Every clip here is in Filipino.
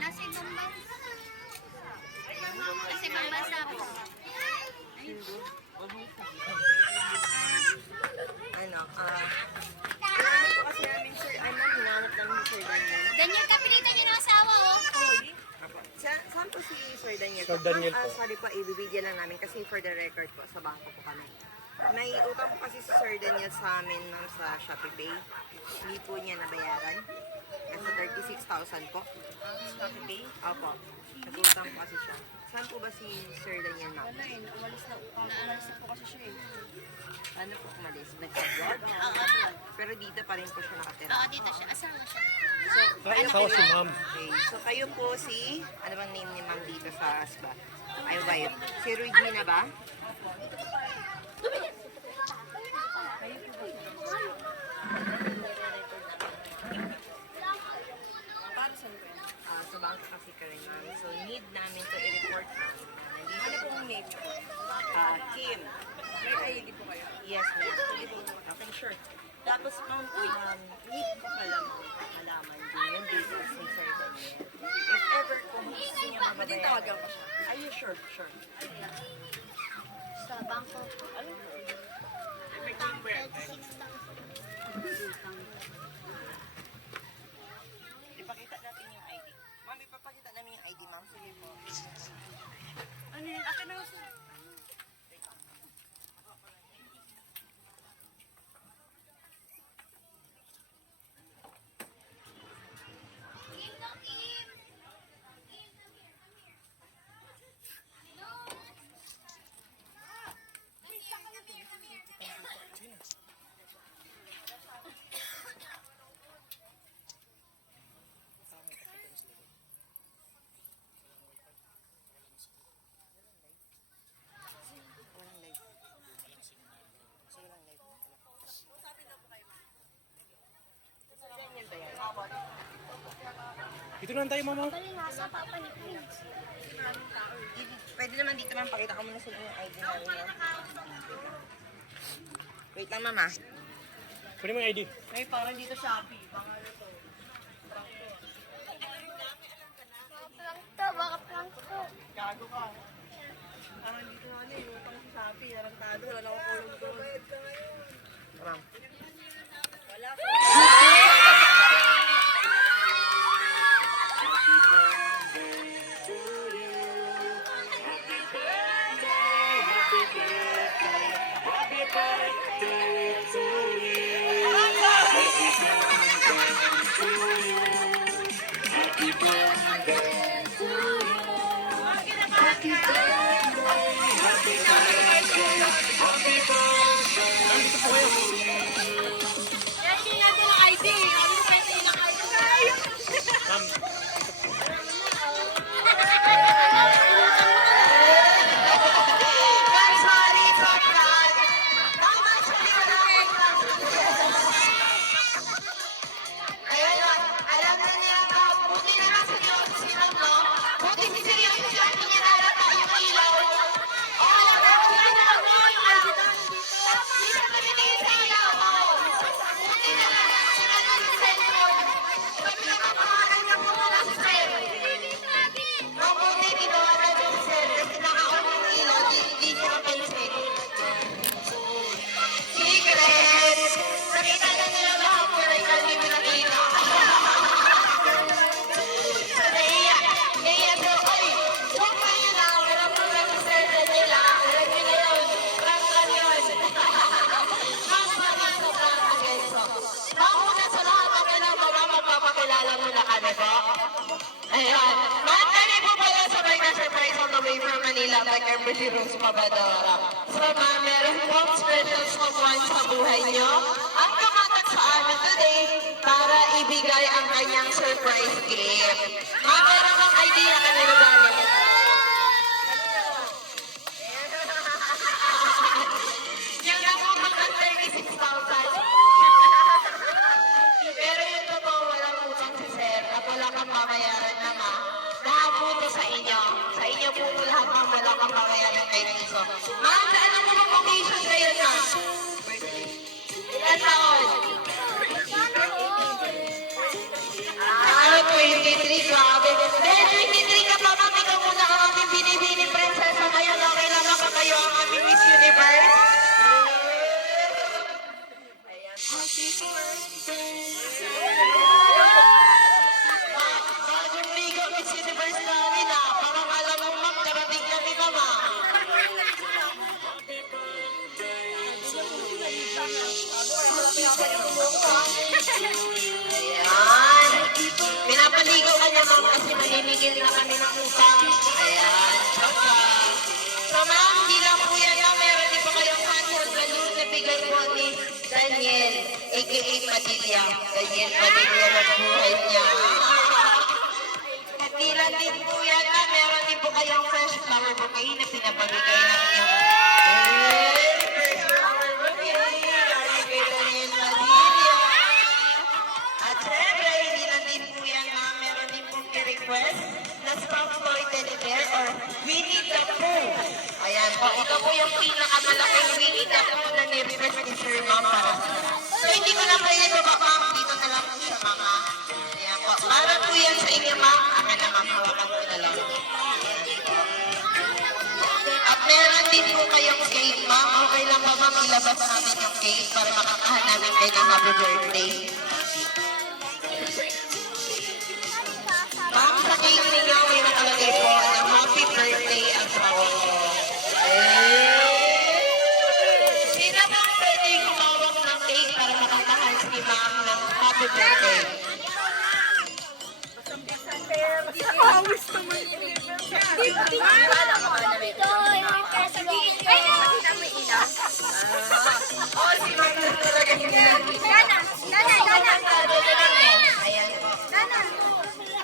Nasa ibang bansa. Nasa ibang bansa po. Ano po kasi namin, sir, hinanap namin si Sir Daniel. Daniel, kapilitan niyo ng asawa, oh. Saan po si Sir Daniel? Sir Daniel po. Sorry po, ibibigyan lang namin kasi for the record po, sa bangko po kami. May utang po kasi si Sir Daniel sa amin sa Shopee Pay. Hindi po niya nabayaran. Nasa 36,000 po. Shopee Pay? Opo. Nag-utang po kasi siya. Saan po ba si Sir Daniel, ma'am? Wala eh, umalis na po kasi siya eh. Ano po umalis? Nag-abroad? Pero dito pa rin po siya nakatira. Oo, dito siya. Asawa siya. So, kayo Asawa si ma'am. Okay. So, kayo po si, ano bang name ni ma'am dito sa ASBA? Ay, wife. Si Regina ba? Para saan ba yun? Sa bangko kasi ka rin, ma'am. So, need namin to i-report ma'am. Ano pong name niyo? Kim. May ID po kayo? Yes, ma'am. Okay, sure. Tapos, ma'am, need ko pala malaman din yung details ni Sir Daniel. If ever kung gusto niya Pwede mababayaran. tawagan ko siya. Are you sure? Sure. Sa bangko. Ano po? 36,000. Ipakita natin yung ID. Ma'am, ipapakita namin yung ID, ma'am. Sige po. Ano yun? Akin na siya. Walang live. So, walang live. Ganyan ba yan? Dito lang tayo, mama. Bali, nasa papa ni Prince. Pwede naman dito, ma'am. Pakita ko muna sa inyo yung ID namin, ma'am. Wait lang, ma'am, ah. Pwede mo yung ID. May parang dito Shopee. Baka ano to? Plank to, baka plank to. Gago ka. Parang dito na ano yung utang sa Shopee. Arantado. Wala na akong kulong doon. Ma'am. Wala ko. Kaya hindi natin ang ID. Kami ko pwede ilang ID. Ma'am, Alam na niya, buti na lang seryoso si Ma'am, no? Buti si seryoso siya, hindi niya nalata yung ilaw. O, alam na, buti na lang yung ilaw. Hindi siya tumitingin sa ilaw, o. Buti na lang yung sinunod sa cellphone. Sabi na kapangalan niya po muna sa cell. Mabuti, ginawa na niya sa cell. Kasi naka-on yung ilaw, hindi niya napansin. Secret! Nakita na nila lahat, pero ikaw hindi mo nakita. Ayan. Mantali po pala sabay na surprise on the way from Manila by Kimberly Rose Pabadora. So ma'am, meron pong special someone sa buhay nyo ang kamatak sa amin today para ibigay ang kanyang surprise gift. Ma'am, meron kang idea ka na galing. Yung namumang ng 36,000. Pero yung totoo, walang utang si sir at wala kang mamayaran na ma. Lahat po ito sa inyo. Sa inyo po ito lahat ng wala kang mamayaran kay Tiso. Ma'am, saan ang mga occasion ngayon na? Ilan taon? 23, grabe. Bagong ligo Miss Universe namin parang alam mo ma'am, darating na ni mama. Ayan. Pinapaligaw ka niya ma'am kasi maninigil na kami ng utang. Ayan. Tsaka. So ma'am, hindi lang po yan na meron din po kayong handhold balloon na bigay po ni Daniel, aka Padilla. Daniel Padilla na buhay niya. At lang din po yan na meron din po kayong fresh flower bouquet na pinapamigay ng iyong fresh flower bouquet. Galing kay Daniel Padilla. At syempre, hindi lang din po yan na meron din po request na soft toy teddy bear or Winnie the Pooh. Ayan po, ito po yung pinakamalaking Winnie the Pooh na ni-request ni Sir Ma'am para sa. So hindi ko na pwede ba ma'am, dito na lang po siya mga. Ayan po, para po yan sa inyo ma'am, akin na ma'am, hawakan ko na lang. At meron din po kayong cake ma'am, okay lang ba ma'am, ilabas namin yung cake para makakahan namin kayo ng happy birthday. Ma'am, sa cake ninyo, may nakalagay po ng happy birthday at asawa ko. Sino bang pwede kumawak ng cake para makakahan si ma'am ng happy birthday? Nakakawis naman yung Oh, si ma'am na talaga niya. Ayan po.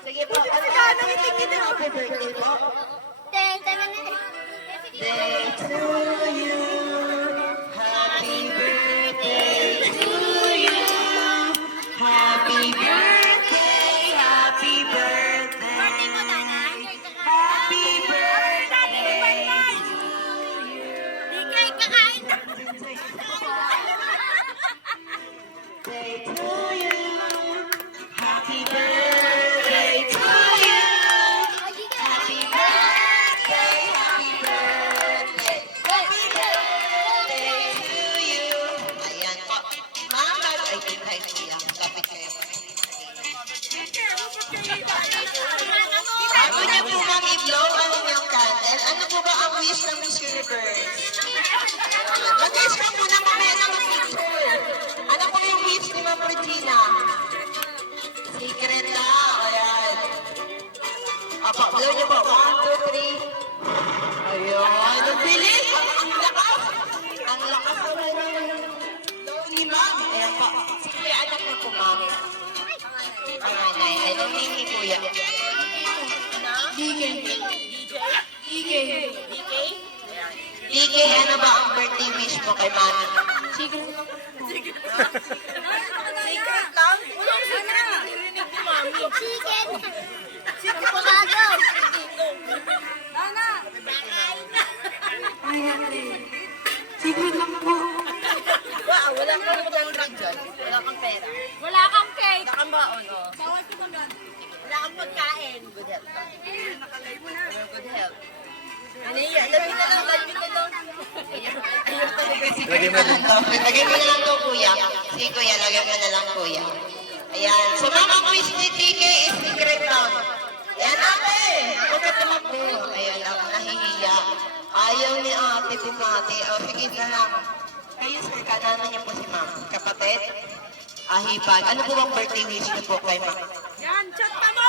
Sige po, ano yung tingin ng happy birthday po? Day to you, happy birthday to you, happy birthday, happy birthday, happy birthday day to you, happy birthday to you, happy birthday, happy birthday, happy birthday to you. Ayan po. Mama, ay tinay kuya. Lapit kayo. Bago niyo po ma'am i-blow ang inyong candle, ano po ba ang wish ng Miss Universe? Mag-wish ka muna mamaya na mag-picture. Ano po yung wish ni Ma'am Regina? Secret na. Ayan. Apa, blow niyo po. 1, 2, 3. Ayan. Ang bilis. Ang lakas. Ang lakas naman ng blow ni Ma'am. Ayan po. Sige, anak na po, Ma'am. Ay, anong name ni Kuya? DK, ano ba ang birthday wish mo kay Mami? secret lang. Walang secret. Narinig ni Mami. Wala kang contract dyan. Wala kang pera. Wala kang cake. Wala kang baon, oh. Wala kang pagkain. Good health. Good health. Ano yan? Lagyan na lang. Ayaw talaga si Lagyan mo din. Lagyan mo na lang to, Kuya. Sige, Kuya, lagyan mo na lang, Kuya. Ayan. So, Ma'am, ang wish ni TK is secret lang. Ayan, ate. Huwag ka naman po. Ayan, ako nahihiya. Ayaw ni ate bumati. O, sige na lang. Kayo, sir, kananan niyo po si Ma'am. Kapatid? Ahipag. Ano po ang birthday wish niyo po kay Ma'am? Yan, chat pa mo!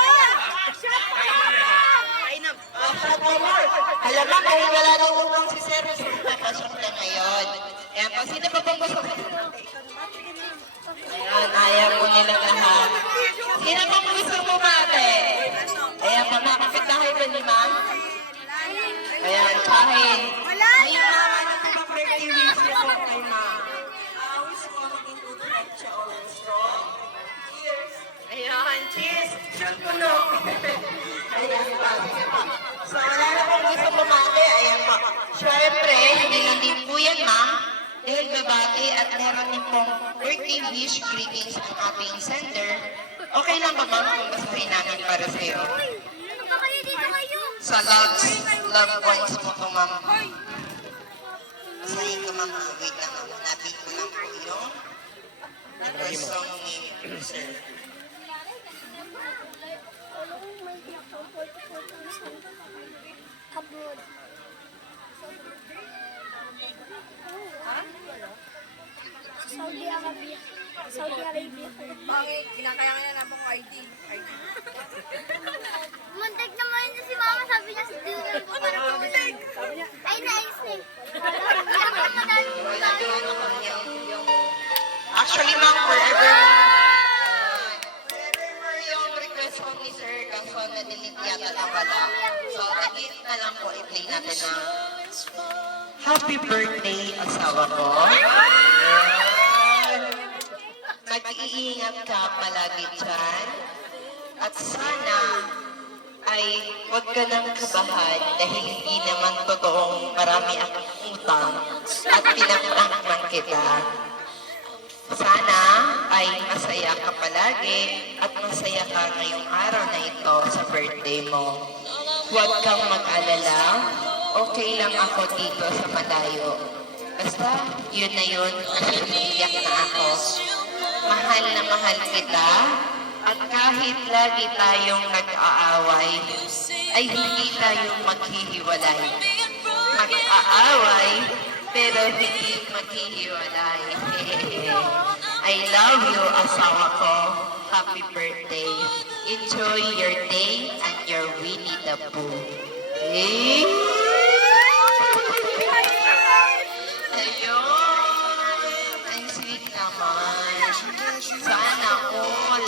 Chat pa mo! Ay na. Alam mo, kung wala na umang si Sir, papasyok na ngayon. Ayan po, sino pa bang gusto? Ayan, ayaw po nila lahat. Sino pa bang gusto bumate? Ayan po, makapit na kayo ni Ma'am. Ayan, kahit. Wala Ay, Ma'am, ano po bang birthday wish niyo po kay Ma'am? Wish ko maging good health siya also. Ayan, cheers! Shoot ko no! Ayan po, sige po. So, wala na pong gusto bumati. Ayan po. Siyempre, hindi lang din po yan, Ma'am. Dahil babati at meron din pong birthday wish greetings ang ating sender. Okay lang ba, Ma'am, kung basahin namin para sa'yo? Ano ba kayo dito kayo? Sa love points mo po, Ma'am. Basahin ko, Ma'am. Wait lang, Ma'am. Natin ko lang po yung request song ni Sir. Abroad. Saudi Arabia. Saudi Arabia. Bakit? Kinakailangan na pong ID. Muntik naman yun si mama, sabi niya sa dinner ko para po. Ay, nice eh. Hindi ako madali po tayo. Actually, ma'am, forever yung request ko ni Sir, kaso na-delete yata na pala. So, nag-hit na lang po, i-play natin na Happy Birthday, asawa ko. Mag-iingat ka palagi dyan. At sana ay huwag ka nang kabahan dahil hindi naman totoong marami akong utang at pinaprank lang kita. Sana ay masaya ka palagi at masaya ka ngayong araw na ito sa birthday mo. Huwag kang mag-alala, okay lang ako dito sa malayo. Basta yun na yun, naiiyak na ako. Mahal na mahal kita at kahit lagi tayong nag-aaway, ay hindi tayong maghihiwalay. Mag-aaway, pero hindi maghihiwalay. I love you, asawa ko. Happy birthday. Enjoy your day and your Winnie the Pooh. Eh? Ayun. Ang sweet naman. Sana all.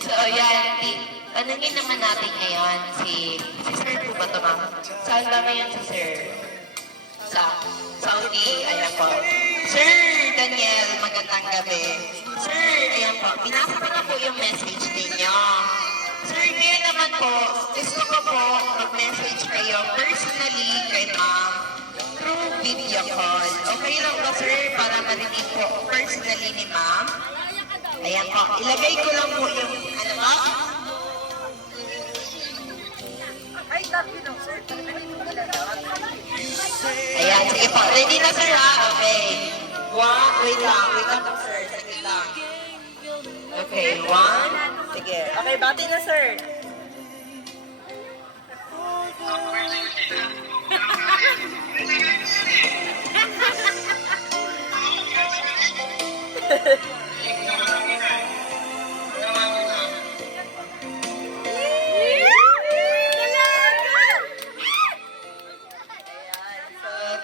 So, yan. Tanungin naman natin ngayon si Sir po ba ito, ma'am? Saan ba ngayon si Sir? Sa Saudi, ayan po. Sir Daniel, magandang gabi. Sir, ayan po, binasa ko na po yung message ninyo. Sir, ngayon naman po, gusto ko po mag-message kayo personally kay ma'am through video call. Okay lang ba, sir, para marinig po personally ni ma'am? Ayan po, ilagay ko lang po yung, ano ba? Ay, love you no, sir. Ayan, sige po. Ready na, sir, ha? Okay. Wait lang po, sir. Sige lang. Okay, one. Sige. Okay, bati na, sir.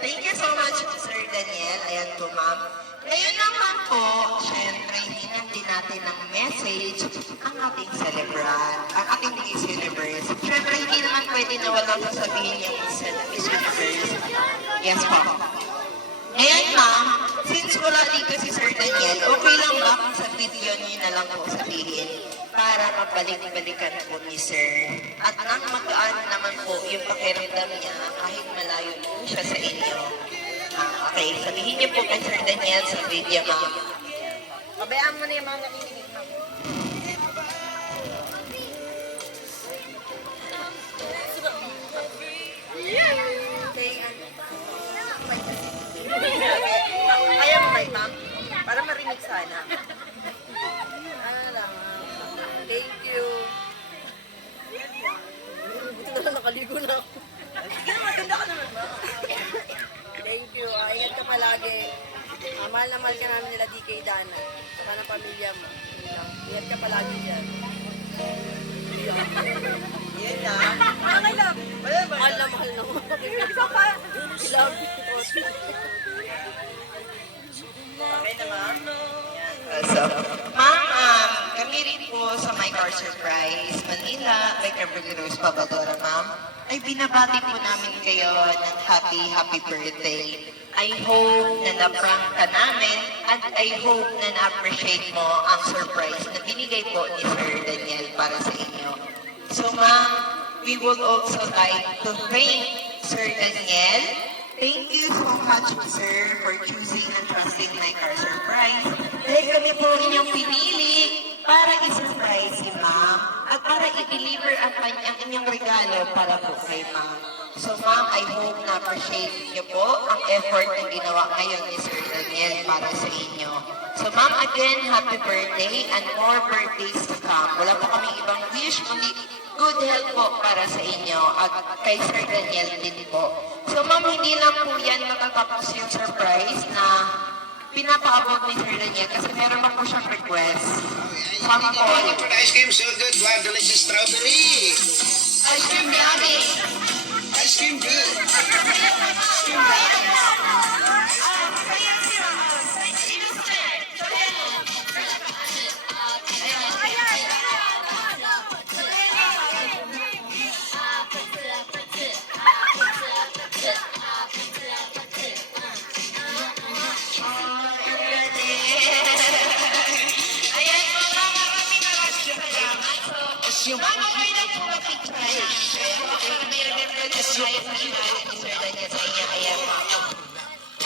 Thank you so much, Sir Daniel. Ayan po, ma'am. Ngayon naman po, syempre, hinang din natin ng message ang ating celebrant, ang ating Miss Universe. Syempre, hindi naman pwede na walang sasabihin yung Miss Universe. Yes po. Ngayon, ma'am, since wala dito si Sir Daniel, okay lang ba kung sa video niyo na lang po sabihin para mabalik-balikan po ni Sir? At nang magaan naman po yung pakiramdam niya kahit malayo po siya sa inyo. Okay, sabihin niyo po kay Sir Daniel sa video, ma'am. Pabayaan mo na yung mga nakikinig, ma'am. Kaya mo ba, ma'am? Para marinig sana. Ano lang. Thank you. Buti na lang nakaligo na ako. Sige, maganda ka naman, ma'am. Thank you. Ingat ka palagi. Mahal na mahal ka namin nila DK Dana. Saka ng pamilya mo. Yun lang. Ingat ka palagi dyan. Yan na. Okay lang. Mahal na mahal na mo. Isa pa. Love you. Okay na, ma'am? So, ma'am, kami rin po sa My Car Surprise Manila, by Carboneros Pabadora, ma'am, ay binabati po namin kayo ng happy birthday. I hope na na-prank ka namin at I hope na na-appreciate mo ang surprise na binigay po ni Sir Daniel para sa inyo. So, ma'am, we would also like to thank Sir Daniel. Thank you so much, sir, for choosing and trusting My Car Surprise. Dahil kami po inyong pinili para i-surprise si ma'am at para i-deliver ang inyong regalo para po kay ma'am. So ma'am, I hope na-appreciate niyo po ang effort na ginawa ngayon ni Sir Daniel para sa inyo. So ma'am, again, happy birthday and more birthdays to come. Wala po kami ibang wish, kundi good health po para sa inyo at kay Sir Daniel din po. So ma'am, hindi lang po yan natatapos yung surprise na pinapaabot ni Sir Daniel kasi meron pa po siyang request. Sample. For the ice cream, so good. Wow, delicious strawberry. Ice cream yummy. Ice cream good. Ayan po, maraming salamat. So, ma'am, okay na po mag-picture. May remember na tayo sa ni Sir Daniel sa inyo. Ayan, ma'am.